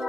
Good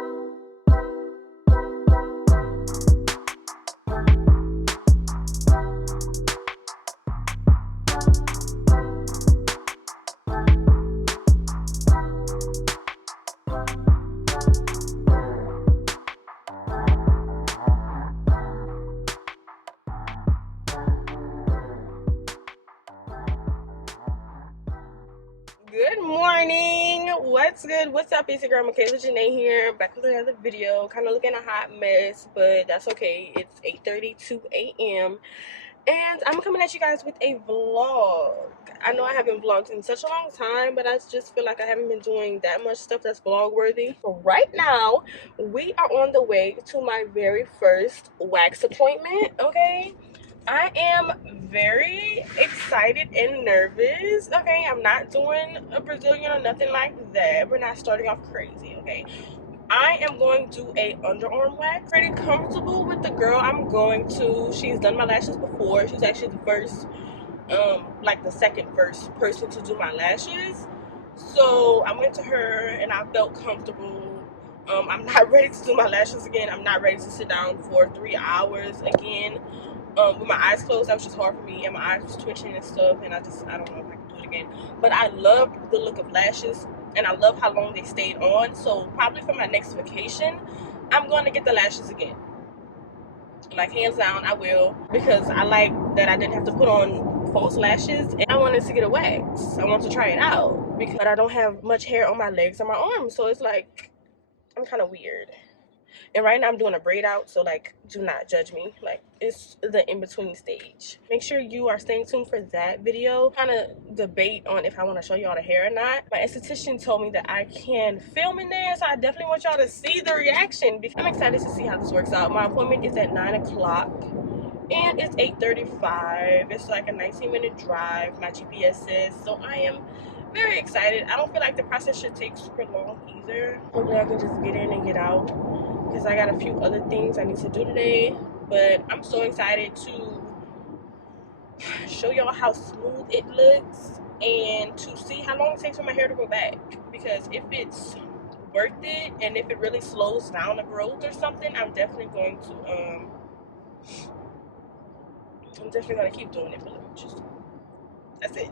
morning. What's good? What's up, Instagram? Michaela Janae here, back with another video. Kind of looking a hot mess, but that's okay. It's 8:32 a.m. and I'm coming at you guys with a vlog. I know I haven't vlogged in such a long time, but I just feel like I haven't been doing that much stuff that's vlog worthy. So right now, we are on the way to my very first wax appointment, okay? I am very excited and nervous, okay? I'm not doing a Brazilian or nothing like that. We're not starting off crazy, okay? I am going to a underarm wax. Pretty comfortable with the girl I'm going to. She's done my lashes before. She's actually the first, like the second first person to do my lashes. So I went to her and I felt comfortable. I'm not ready to do my lashes again. I'm not ready to sit down for 3 hours again. With my eyes closed, that was just hard for me, and my eyes was twitching and stuff, and I don't know if I can do it again. But I loved the look of lashes, and I love how long they stayed on. So probably for my next vacation, I'm going to get the lashes again. Like, hands down, I will, because I like that I didn't have to put on false lashes, and I wanted to get a wax. I want to try it out, because I don't have much hair on my legs or my arms, so it's like, I'm kind of weird. And right now I'm doing a braid out, so like, do not judge me. Like, it's the in-between stage. Make sure you are staying tuned for that video. Kind of debate on if I want to show y'all the hair or not. My esthetician told me that I can film in there, so I definitely want y'all to see the reaction. I'm excited to see how this works out. My appointment is at 9 o'clock. And it's 8:35. It's like a 19-minute drive, my GPS says. So I am very excited. I don't feel like the process should take super long either. Hopefully I can just get in and get out, because I got a few other things I need to do today. But I'm so excited to show y'all how smooth it looks and to see how long it takes for my hair to grow back. Because if it's worth it and if it really slows down the growth or something, I'm definitely going to keep doing it. But let me just, that's it.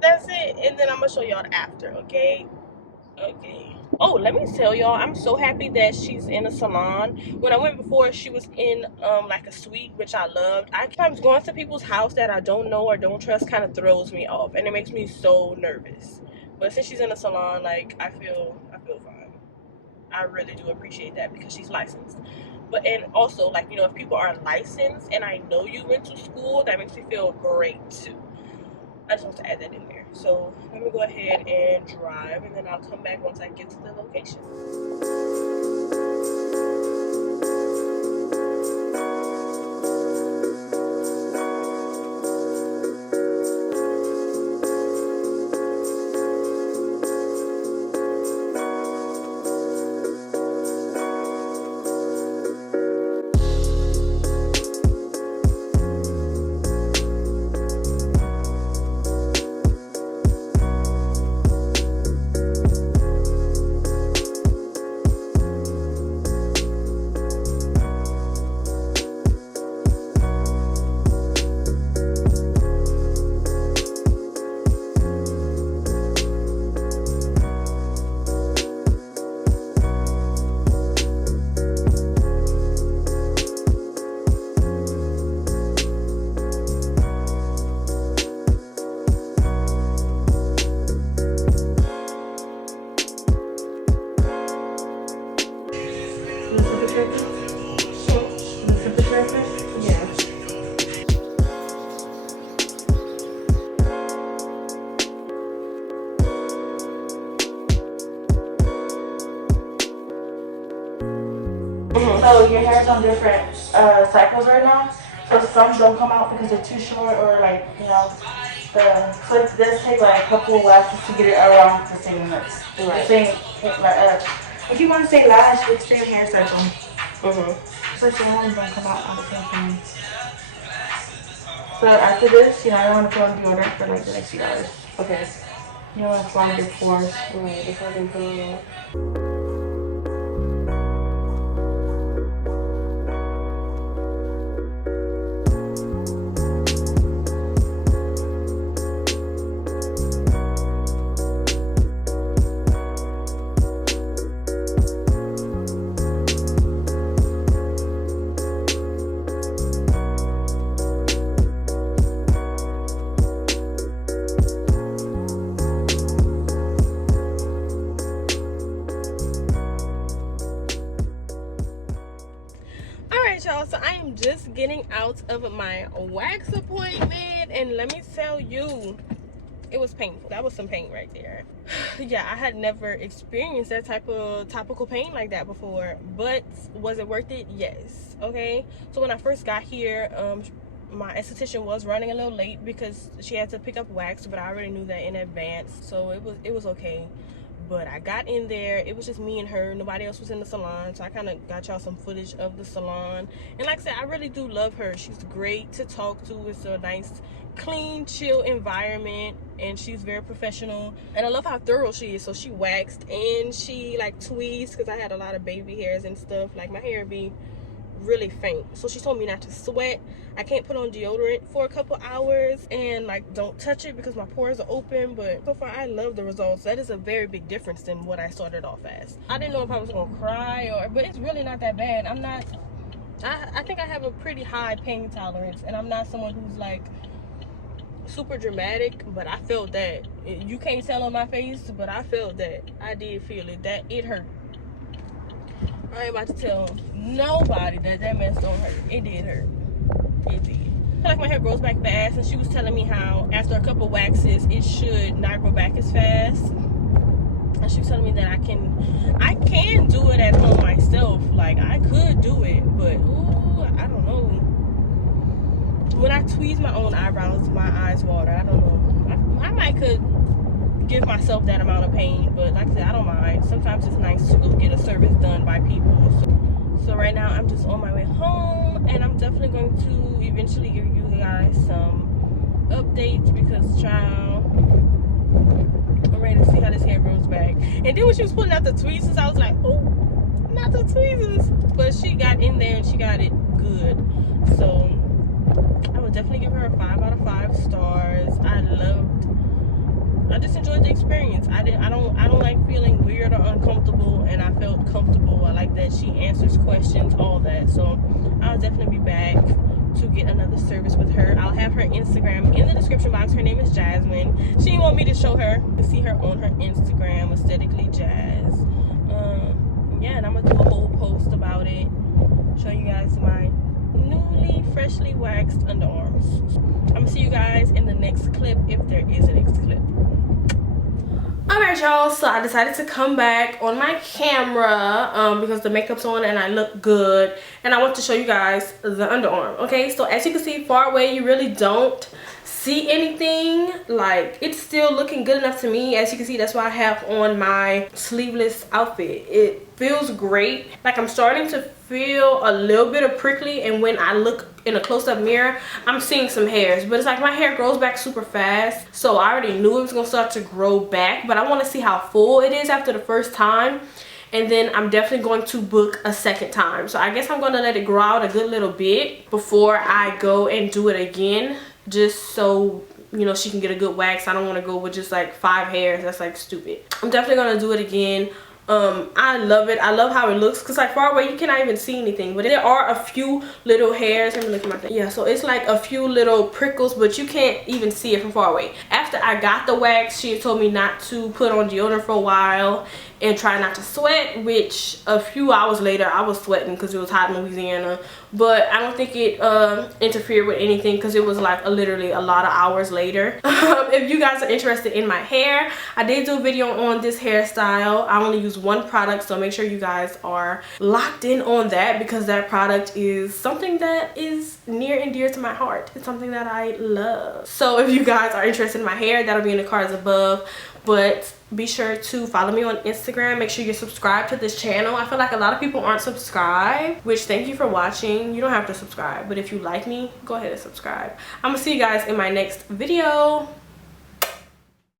That's it. And then I'm gonna show y'all the after, okay? Okay. Oh, let me tell y'all, I'm so happy that she's in a salon. When I went before, she was in like a suite, which I loved. I sometimes going to people's house that I don't know or don't trust kind of throws me off, and it makes me so nervous. But since she's in a salon, like, I feel fine. I really do appreciate that, because she's licensed. But, and also, like, you know, if people are licensed and I know you went to school, that makes me feel great too. I just want to add that in there. So let me go ahead and drive, and then I'll come back once I get to the location. So your hair's on different cycles right now. So some don't come out because they're too short, or like, you know, the clip does take like a couple of waxes to get it around the same length. Right. The same, if you want to say lash, it's the same hair cycle. So some ones don't come out on the same time. So after this, you know, I don't want to put on deodorant for like the next few hours. Okay. You know, it's long before. Right, before they put on. Alright y'all, so I am just getting out of my wax appointment, and let me tell you, it was painful. That was some pain right there. Yeah, I had never experienced that type of topical pain like that before, but was it worth it? Yes. Okay, so when I first got here, my esthetician was running a little late because she had to pick up wax, but I already knew that in advance, so it was okay. But I got in there, it was just me and her, nobody else was in the salon, so I kind of got y'all some footage of the salon. And like I said, I really do love her. She's great to talk to. It's a nice, clean, chill environment, and she's very professional. And I love how thorough she is. So she waxed and she like tweezed, because I had a lot of baby hairs and stuff, like my hair be really faint. So she told me not to sweat. I can't put on deodorant for a couple hours, and like don't touch it because my pores are open. But so far I love the results. That is a very big difference than what I started off as. I didn't know if I was gonna cry but it's really not that bad. I'm not, I think I have a pretty high pain tolerance, and I'm not someone who's like super dramatic, but I felt that. You can't tell on my face, but I felt that. I did feel it, that it hurt. I ain't about to tell nobody that mess don't hurt. It did hurt. It did. I feel like my hair grows back fast, and she was telling me how after a couple waxes it should not grow back as fast. And she was telling me that I can do it at home myself. Like I could do it, but ooh, I don't know. When I tweeze my own eyebrows, my eyes water. I don't know. I might could give myself that amount of pain, but like I said, I don't mind. Sometimes it's nice to go get a service done by people. So right now I'm just on my way home, and I'm definitely going to eventually give you guys some updates, because child, I'm ready to see how this hair grows back. And then when she was pulling out the tweezers, I was like, oh, not the tweezers. But she got in there and she got it good. So I would definitely give her a 5 out of 5 stars. I just enjoyed the experience. I don't like feeling weird or uncomfortable, and I felt comfortable. I like that she answers questions, all that. So I'll definitely be back to get another service with her. I'll have her Instagram in the description box. Her name is Jasmine. She want me to show her, to see her on her Instagram, Aesthetically Jazz. Yeah, and I'm gonna do a whole post about it, show you guys my newly freshly waxed underarms. I'm gonna see you guys in the next clip, if there is a next clip. Alright y'all, so I decided to come back on my camera because the makeup's on and I look good, and I want to show you guys the underarm. Okay, so as you can see far away, you really don't see anything. Like, it's still looking good enough to me. As you can see, that's why I have on my sleeveless outfit. It feels great. Like, I'm starting to feel a little bit of prickly, and when I look in a close-up mirror, I'm seeing some hairs, but it's like my hair grows back super fast, so I already knew it was gonna start to grow back, but I want to see how full it is after the first time, and then I'm definitely going to book a second time. So I guess I'm gonna let it grow out a good little bit before I go and do it again, just so you know she can get a good wax. I don't want to go with just like 5 hairs. That's like stupid. I'm definitely gonna do it again. I love it. I love how it looks, because like far away you cannot even see anything, but there are a few little hairs. Let me look at my thing. Yeah, so it's like a few little prickles, but you can't even see it from far away. After I got the wax, she told me not to put on deodorant for a while and try not to sweat, which a few hours later I was sweating because it was hot in Louisiana, but I don't think it interfered with anything, because it was like literally a lot of hours later. If you guys are interested in my hair, I did do a video on this hairstyle. I only use one product, so make sure you guys are locked in on that, because that product is something that is near and dear to my heart. It's something that I love. So if you guys are interested in my hair, that'll be in the cards above. But be sure to follow me on Instagram. Make sure you're subscribed to this channel. I feel like a lot of people aren't subscribed, which thank you for watching. You don't have to subscribe, but if you like me, go ahead and subscribe. I'm gonna see you guys in my next video.